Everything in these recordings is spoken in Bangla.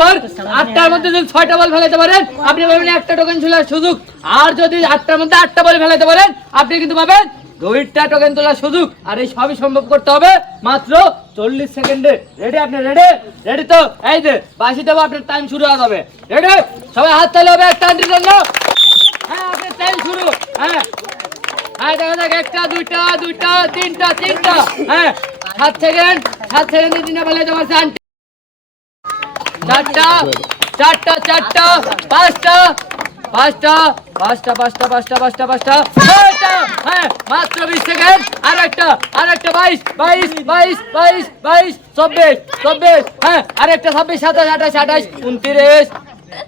পর 8টার মধ্যে যদি 6টা বল ফেলাতে পারেন আপনি পাবেন একটা টোকেন তোলার সুযোগ। আর যদি 8টার মধ্যে 8টা বল ফেলাতে পারেন আপনি কিন্তু পাবেন 2টা টোকেন তোলার সুযোগ। আর এই সবই সম্ভব করতে হবে মাত্র 40 সেকেন্ডে। রেডি? আপনি রেডি? রেডি তো? এই যে বাঁশি দেবো, আপনার টাইম শুরু হয়ে যাবে। রেডি? সবাই হাত তালি হবে একটা আন্টির জন্য। হ্যাঁ, আপনার টাইম শুরু। হ্যাঁ হ্যাঁ, দেখা যাক, 1টা 2টা 2টা 3টা 3টা। হ্যাঁ, 7 সেকেন্ড 7 সেকেন্ডে 3টা ফেলাতে পারছে আন্টি। 4টা 4টা 4টা 5টা 5টা 5টা 5টা 5টা 5টা 5টা 6টা। হ্যাঁ, মাত্র 20 সেকেন্ড। আরেকটা 22 22 22 22 22 24 24। হ্যাঁ, আরেকটা 26 27 28 28 29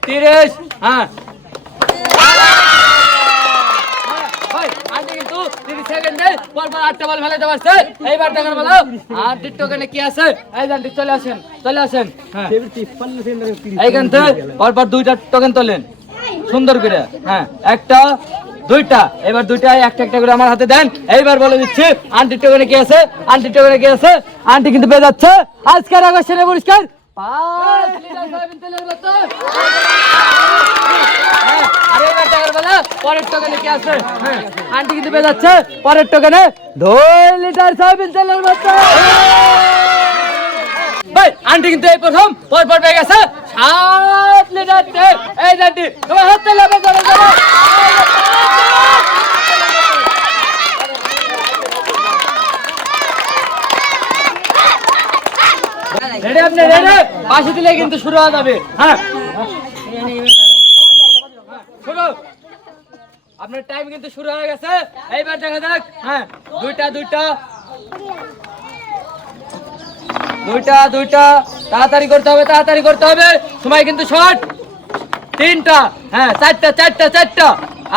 30। হ্যাঁ আন্টি কিন্তু 30 সেকেন্ডে পরপর 8টা বল ফেলাতে পারছে। এইবার দেখার বলো আন্টির টোকেনে কি আছে। এই আন্টি চলে আসেন, চলে আসেন। হ্যাঁ, এইখান থেকে পরপর 2টা টোকেন তোলেন সুন্দর করে। হ্যাঁ, 1টা 2টা। এবার 2টায় একটা একটা করে আমার হাতে দেন। এইবার বলে দিচ্ছি আন্টির টোকেনে কি আছে। আন্টির টোকেনে কি আছে? আন্টি কিন্তু পেয়ে যাচ্ছে আজকের আকর্ষণীয় পুরস্কার 5 লিটার সয়াবিন তেলের বোতল। আর এবার দেখার বেলা পরের টোকেনে কি আছে। হ্যাঁ, আন্টি কিন্তু পেয়ে যাচ্ছে পরের টোকেনে 2 লিটার সয়াবিন তেলের বোতল। ভাই আন্টি কিন্তু এই প্রথম পরপর পেয়ে গেছে 7 লিটার তেল। এই আন্টি তোমার হাত তেল হবে। রেডি? আপনি রেডি? বাঁশি দিলে কিন্তু শুরু হয়ে যাবে। হ্যাঁ, শুরু। আপনার টাইম কিন্তু শুরু হয়ে গেছে। এইবার দেখা যাক। হ্যাঁ, 2টা 2টা 2টা 2টা। তাড়াতাড়ি করতে হবে, তাড়াতাড়ি করতে হবে, সময় কিন্তু শর্ট। 3টা। হ্যাঁ, 4টা 4টা 4টা।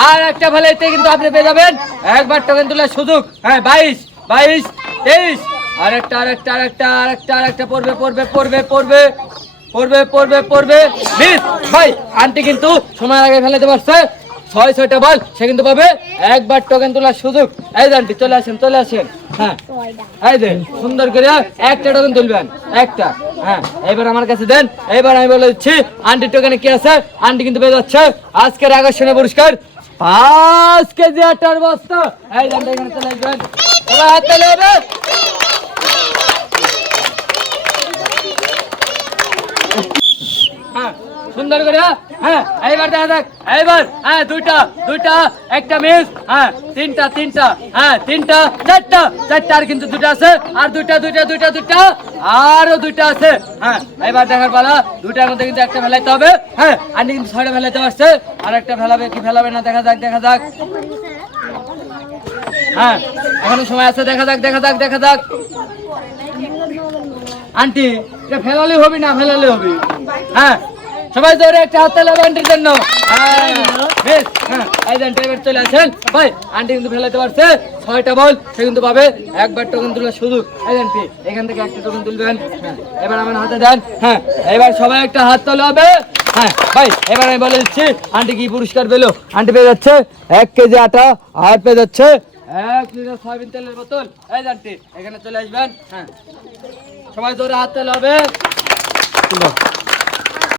আর একটা ফেলাইতে কিন্তু আপনি পেয়ে যাবেন একবার টোকেন তোলার সুযোগ। হ্যাঁ, 22 22 23। আরেকটা আরেকটা আরেকটা আরেকটা আরেকটা পড়বে পড়বে পড়বে পড়বে পড়বে পড়বে পড়বে। মিস। ভাই আন্টি কিন্তু সময় আগে ফেলাতে পারছে 6টা বল, সে কিন্তু পাবে একবার টোকেন তোলার সুযোগ। এই যে আন্টি চলে আসেন, চলে আসেন। হ্যাঁ, এই যে সুন্দর করে একটা টোকেন তুলবেন, একটা। হ্যাঁ, এবার আমার কাছে দেন। এবার আমি বলে দিচ্ছি আন্টির টোকেনে কি আছে। আন্টি কিন্তু পেয়ে যাচ্ছে আজকের আকর্ষণীয় পুরস্কার 5 কেজি আটার বস্তা। এই যে আন্টি এখানে চলে আসবেন। এবার হাত তালি হবে। হ্যাঁ, সুন্দর করে। হ্যাঁ, এইবার দেখা যাক। এইবার হ্যাঁ, 2টা 2টা, একটা মিস। হ্যাঁ, 3টা 3টা। হ্যাঁ, 3টা 4টা 4টা। আর কিন্তু 2টা আছে। আর 2টা 2টা 2টা 2টা আরো 2টা আছে। হ্যাঁ, এবার দেখার পালা। 2টার মধ্যে কিন্তু একটা ফেলাইতে হবে। হ্যাঁ, আন্টি কিন্তু 6টা ফেলাইতে পারছে। আর একটা ফেলাবে কি ফেলাবে না দেখা যাক, দেখা যাক। হ্যাঁ, এখনো সময় আছে, দেখা যাক দেখা যাক দেখা যাক। আন্টি এটা ফেলালে হবে না ফেলালে হবে। হ্যাঁ, সবাই ধরে একটা হাত তালি হবে আন্টির জন্য। হ্যাঁ, বেশ। হ্যাঁ, এই যে আন্টি এবার চলে আসেন। ভাই আন্টি কিন্তু ফেলাতে পারছে 6টা বল, সে কিন্তু পাবে একবার টোকেন তোলার সুযোগ। এই আন্টি এখান থেকে একটা টোকেন তুলবেন। হ্যাঁ, এবার আমার হাতে দেন। হ্যাঁ, এবার সবাই একটা হাত তালি হবে। হ্যাঁ ভাই, এবার আমি বলে দিচ্ছি আন্টি কি পুরস্কার পেলো। আন্টি পেয়ে যাচ্ছে 1 কেজি আটা, আর পেয়ে যাচ্ছে 1 লিটার সয়াবিন তেলের বোতল। এই যে আন্টি এখানে চলে আসবেন। হ্যাঁ, সবাই ধরে হাত তালি হবে।